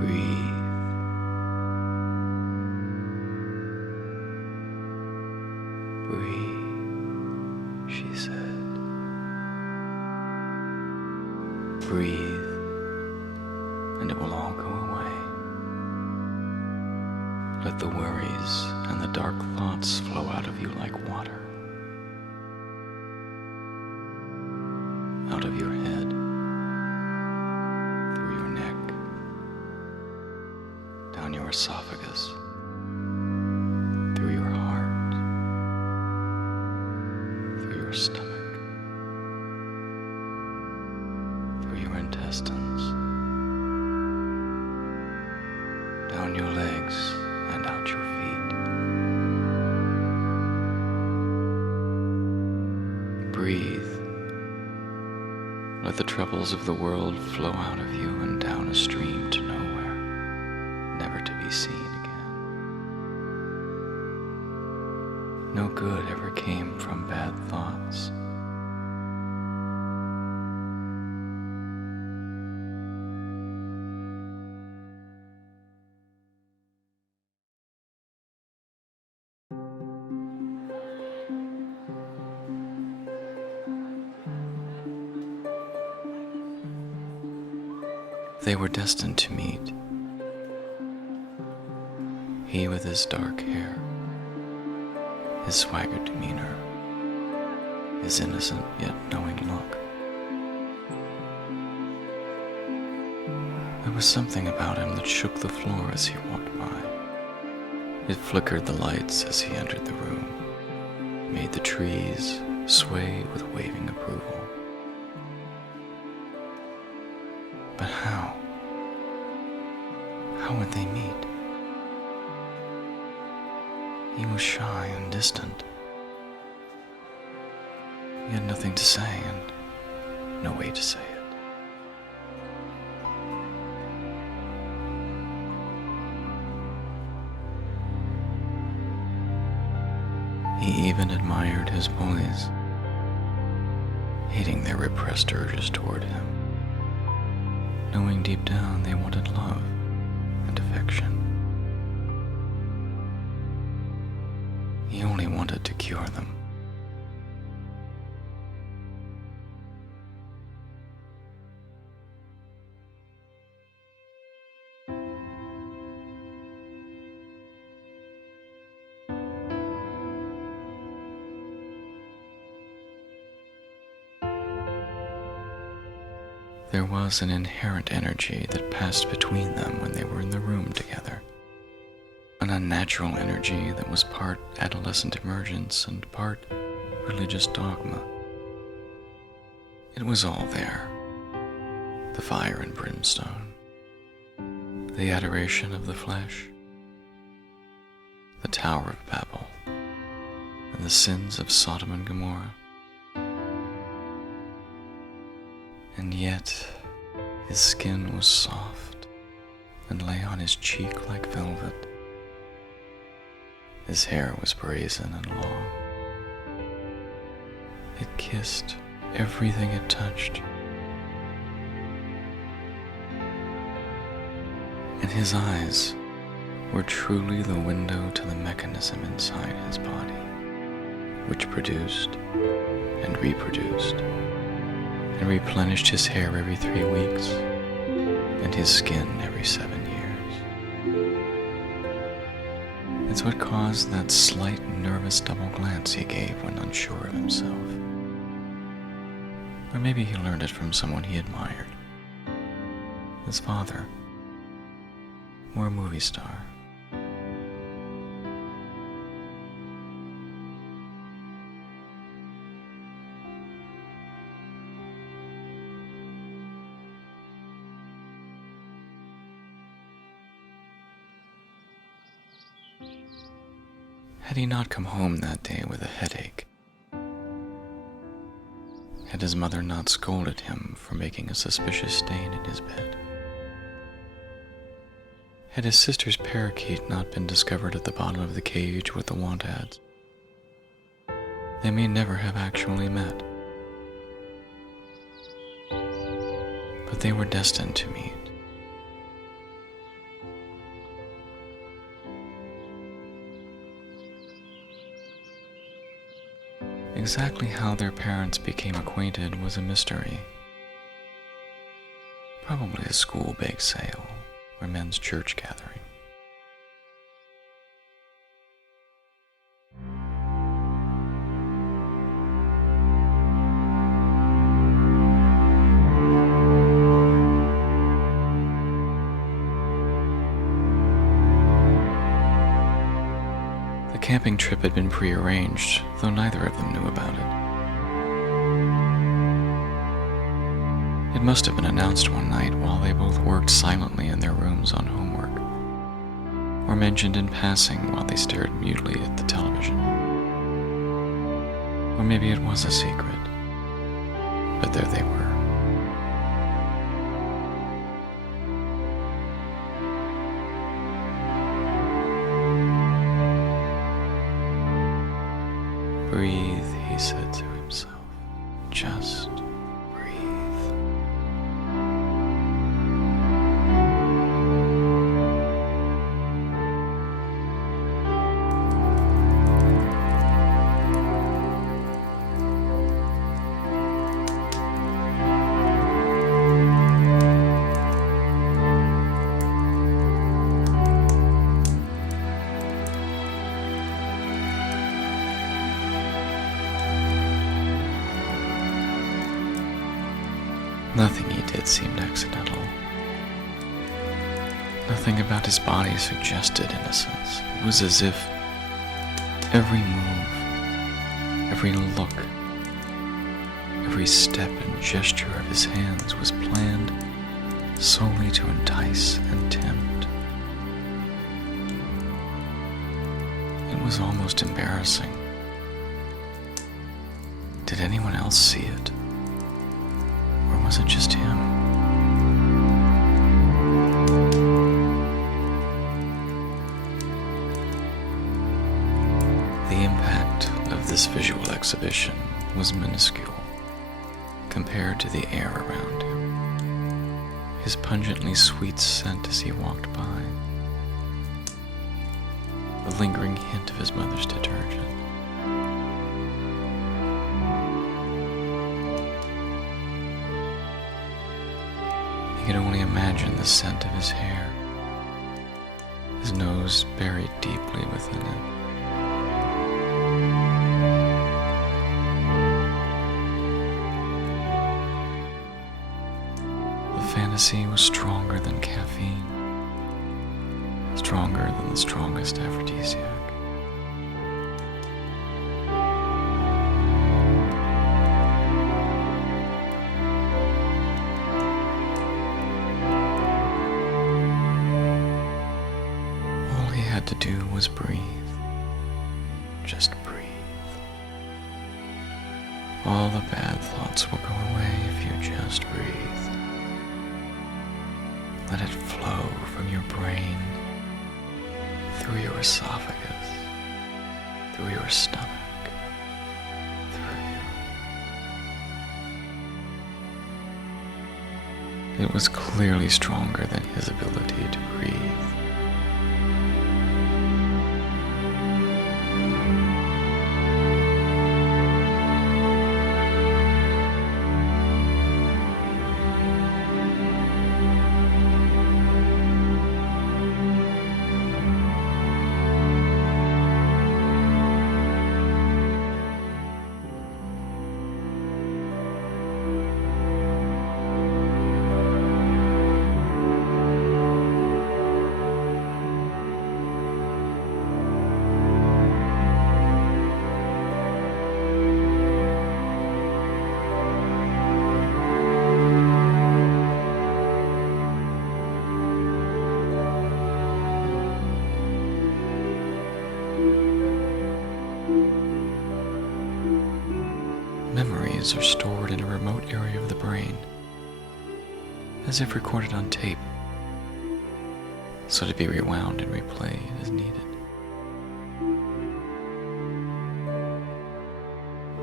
Breathe. Breathe, she said. Breathe, and it will all go away. Let the worries and the dark thoughts flow out of you like water. Out of your head, through your neck, down your esophagus, through your heart, through your stomach, through your intestines, down your legs and out your feet. Breathe. Let the troubles of the world flow out of you and down a stream to nowhere, never to be seen again. No good ever came from bad thoughts. They were destined to meet. He with his dark hair, his swaggered demeanor, his innocent yet knowing look. There was something about him that shook the floor as he walked by. It flickered the lights as he entered the room, made the trees sway with waving approval. But how? How would they meet? He was shy and distant. He had nothing to say and no way to say it. He even admired his boys, hating their repressed urges toward him, knowing deep down they wanted love and affection. He only wanted to cure them. There was an inherent energy that passed between them when they were in the room together. An unnatural energy that was part adolescent emergence and part religious dogma. It was all there. The fire and brimstone, the adoration of the flesh, the Tower of Babel, and the sins of Sodom and Gomorrah. And yet, his skin was soft and lay on his cheek like velvet. His hair was brazen and long. It kissed everything it touched. And his eyes were truly the window to the mechanism inside his body, which produced and reproduced and replenished his hair every 3 weeks and his skin every 7 years. It's what caused that slight nervous double glance he gave when unsure of himself. Or maybe he learned it from someone he admired. His father, or a movie star. Had he not come home that day with a headache? Had his mother not scolded him for making a suspicious stain in his bed? Had his sister's parakeet not been discovered at the bottom of the cage with the want ads? They may never have actually met. But they were destined to meet. exactly how their parents became acquainted was a mystery. Probably a school bake sale or men's church gathering. The camping trip had been prearranged, though neither of them knew about it. It must have been announced one night while they both worked silently in their rooms on homework, or mentioned in passing while they stared mutely at the television. Or maybe it was a secret, but there they were. Breathe, he said to himself. Just breathe. Nothing he did seemed accidental. Nothing about his body suggested innocence. It was as if every move, every look, every step and gesture of his hands was planned solely to entice and tempt. It was almost embarrassing. Did anyone else see it? Or was it just him? The impact of this visual exhibition was minuscule compared to the air around him, his pungently sweet scent as he walked by, the lingering hint of his mother's detergent. He could only imagine the scent of his hair, his nose buried deeply within it. The fantasy was stronger than caffeine, stronger than the strongest aphrodisiac. To do was breathe. Just breathe. All the bad thoughts will go away if you just breathe. Let it flow from your brain, through your esophagus, through your stomach, through you. It was clearly stronger than his ability to breathe. Memories are stored in a remote area of the brain, as if recorded on tape, so to be rewound and replayed as needed.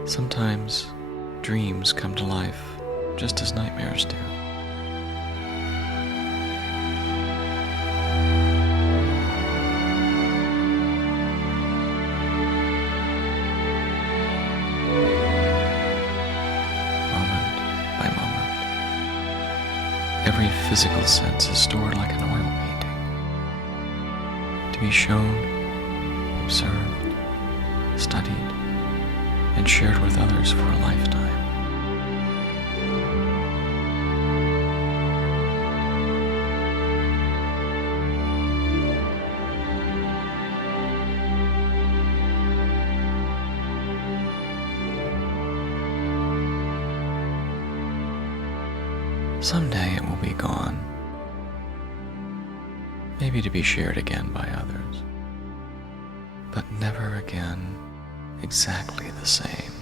Sometimes dreams come to life just as nightmares do. physical sense is stored like an oil painting, to be shown, observed, studied, and shared with others for a lifetime. Someday it will be gone, maybe to be shared again by others, but never again exactly the same.